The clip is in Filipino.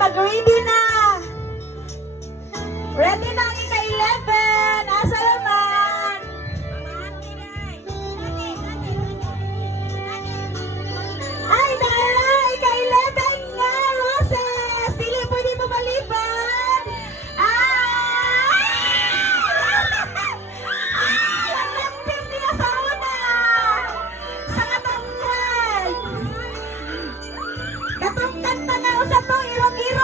mag-ready na. Ready na ang ika-11. Asa naman? Ay, Dara! Ika-11 nga, Roses! Dili pwede mo maliban! Ah! Ay! Ang lagpim niya sa una! Sa katungkad! Katungkad na na sa to, irong-iro